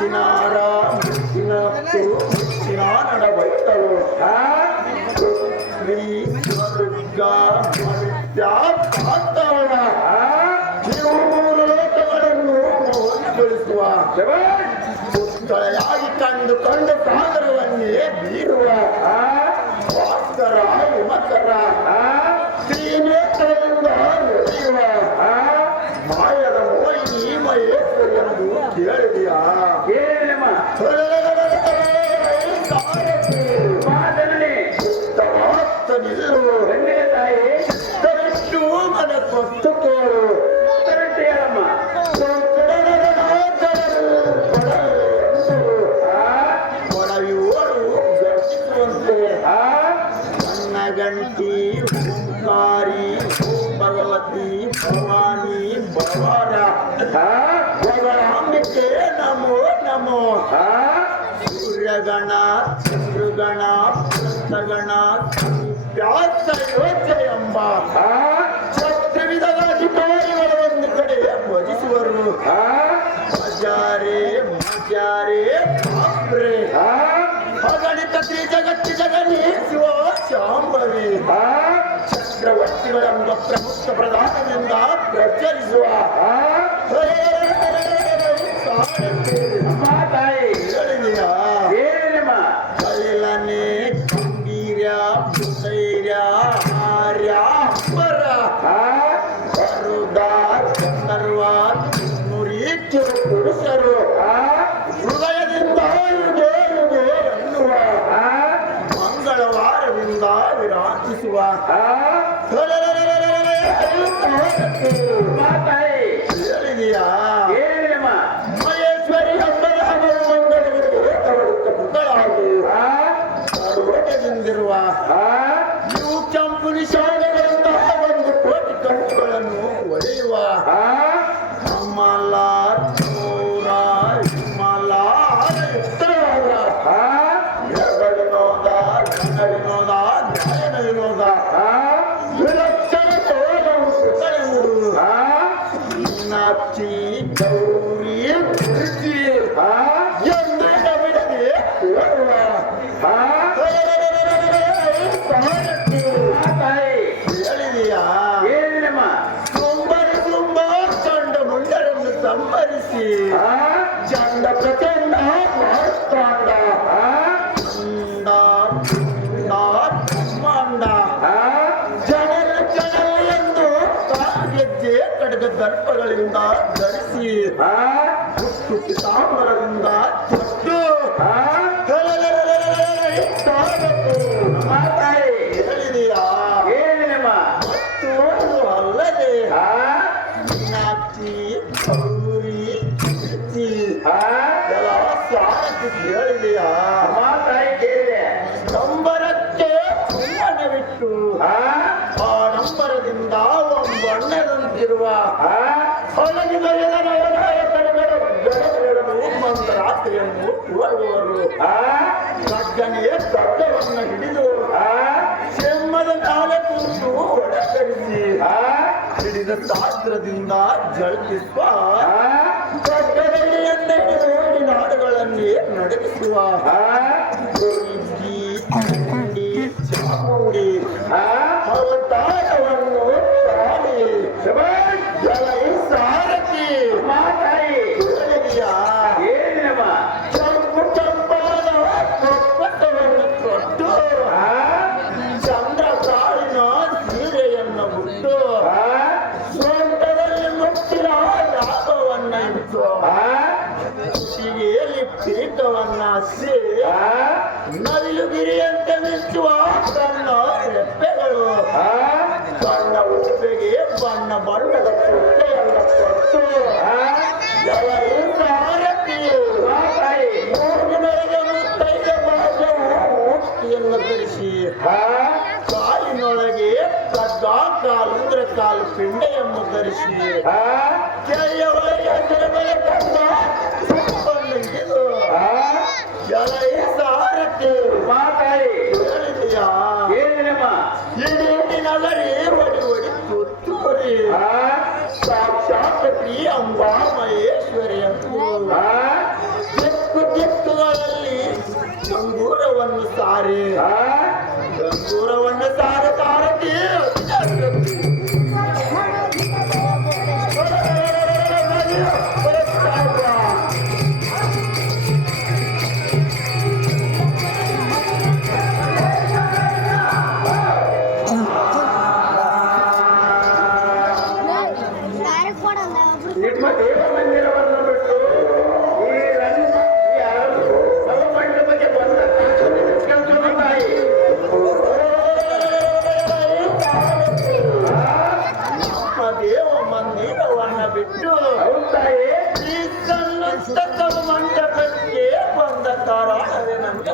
ಮುತ್ತಿನಾರ ಮುತ್ತಿನ ಮುತ್ತಿನ ನಡವೈತಳು ಆ ಪೃಥ್ವಿ ಮೃಗ ಮನುಷ್ಯ ಪಾತಾಳ ಆ ನೀವು ಮೂರು ಲೋಕಗಳನ್ನು ಮೋಸಗೊಳಿಸುವ ಶಬಾಷ್ ಪುತ್ತಳೆಯಾಗಿ ಕಂಡು ಕಂಡು ಸಾಗರವನ್ನೇ ಬೀರುವ ಆ ಭಾಸ್ಕರ ಹಿಮಕರ ಆ ಶ್ರೀನೇತ್ರದಿಂದ ನಡೆಯುವ ಆ ಮಾಯದ ಮೋಹಿನಿ ಮಹೇಶ್ವರಿ ಎಂದು ಕೇಳಿದೆಯಾ ಏನಿದೆಮ್ಮ ಮಾತನಲ್ಲಿ ಮಾತ ನಿಲ್ಲು ಗಂಡಿನ ತಾಯಿ ಕರೆಕ್ಟು ಮನ ಕೊಟ್ಟು ಕೇಳು ಕರೆಕ್ಟ್ ಹೇಳಮ್ಮ ಆ ಕೊಡವಿಯೋರು ಗರ್ಜಿಸುವಂತೆ ಆ ನನ್ನ ಗಂಟಿ ಓಂಕಾರಿ ಭಗವತಿ ಭವಾನಿ ಭವಾನ ಆ ಭಗವಾಂಬಿಕೆ ನಮೋ ನಮೋ ಆ ಸೂರ್ಯಗಣ ಚಂದ್ರಗಣ ಪ್ರಸ್ಥಗಣ ವ್ಯಾಸ ಯೋಚನೆ ಎಂಬ ಆ ಶಕ್ತಿ ವಿಧದ ಅಧಿಕಾರಿಗಳ ಒಂದು ಕಡೆ ಭಜಿಸುವರು ಆ ಮಜಾರೆ ಮಜಾರೆ ಬಾಪ್ರೆ ಆ ಅಗಣಿತ ತ್ರಿ ಜಗತ್ತಿ ಜಗನೀಸುವ ಶಾಂಬವಿ ಆ ಚಕ್ರವರ್ತಿಗಳೆಂಬ ಪ್ರಮುಖ ಪ್ರಧಾನದಿಂದ ಪ್ರಚರಿಸುವ ಹೇಳಿದೆಯಾ மாட்டை சரிதியா ದರ್ಪಗಳಿಂದ ಧರಿಸಿ ಹುಟ್ಟು ಪಿತಾಂಬರದಿಂದ ತೊಟ್ಟು ಹೇಳಿದೆಯಾ ಮತ್ತು ಅಲ್ಲದೆ ಮೀನಾಕ್ಷಿ ಗೌರಿ ಕೀರ್ತಿ ಆ? ಎಲ್ಲ ಸಾರಥಿ ಹೇಳಿದೆಯಾ ಅಮ್ಮ ತಾಯಿ ಕೇಳಿದೆ ಸಂಬರಕ್ಕೆ ಸುಮ್ಮನೆ ಬಿಟ್ಟು ಆ ಹೊಲಗಿದ ಜನನಾಯಕರುಗಳು ಬೆಳಗಿಡಲು ಮಂದರಾತ್ರಿಯನ್ನು ತೋರುವರು ಆ ಗಜ್ಜನೆಯ ದೊಡ್ಡವನ್ನು ಹಿಡಿದು ಆ ಸಿಂಹದ ಕಾಲ ಕೂತು ಒಳಕರಿಸಿ ಆ ಹಿಡಿದ ಶಾಸ್ತ್ರದಿಂದ ಜಳಿಸುವ ಆ ದೊಡ್ಡದಲ್ಲಿ ಎಂದೆರಡು ನಾಡುಗಳನ್ನೇ ನಡೆಸುವ ಆ ಗುರುಜಿ ಚಂಡಿ ಚಾಮುಂಡಿ ಆ ಅವತಾರವನ್ನು ತಾಳಿ ಶಬಾಷ್ ಸಿರಿಯಲ್ಲಿ ಪಿರಿತವನ್ನ ಹಸಿ, ನವಿಲು ಗಿರಿಯಂತೆ ಮಿಚ್ಚುವ ತನ್ನ ರೆಪ್ಪೆಗಳು ತನ್ನ ಉಡುಪೆಗೆ ಬಣ್ಣ ಬಣ್ಣದ ಚುಟ್ಟೆಯನ್ನ ಕೊಟ್ಟು ಕಾಲಿನೊಳಗೆ ಕದ್ದ ಕಾಲು ಅಂದ್ರೆ ಕಾಲು ಪಿಂಡೆಯನ್ನು ಧರಿಸಿ ಸಾಕ್ಷಾತ್ ಶ್ರೀ ಅಂಬಾ ಮಹೇಶ್ವರಿ ದಿಕ್ಕು ದಿಕ್ಕುಗಳಲ್ಲಿ ಗಂಗೂರವನ್ನು ಸಾರಿ. ಗಂಗೂರವನ್ನು ಸಾರ ಸಾರತಿ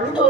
Quando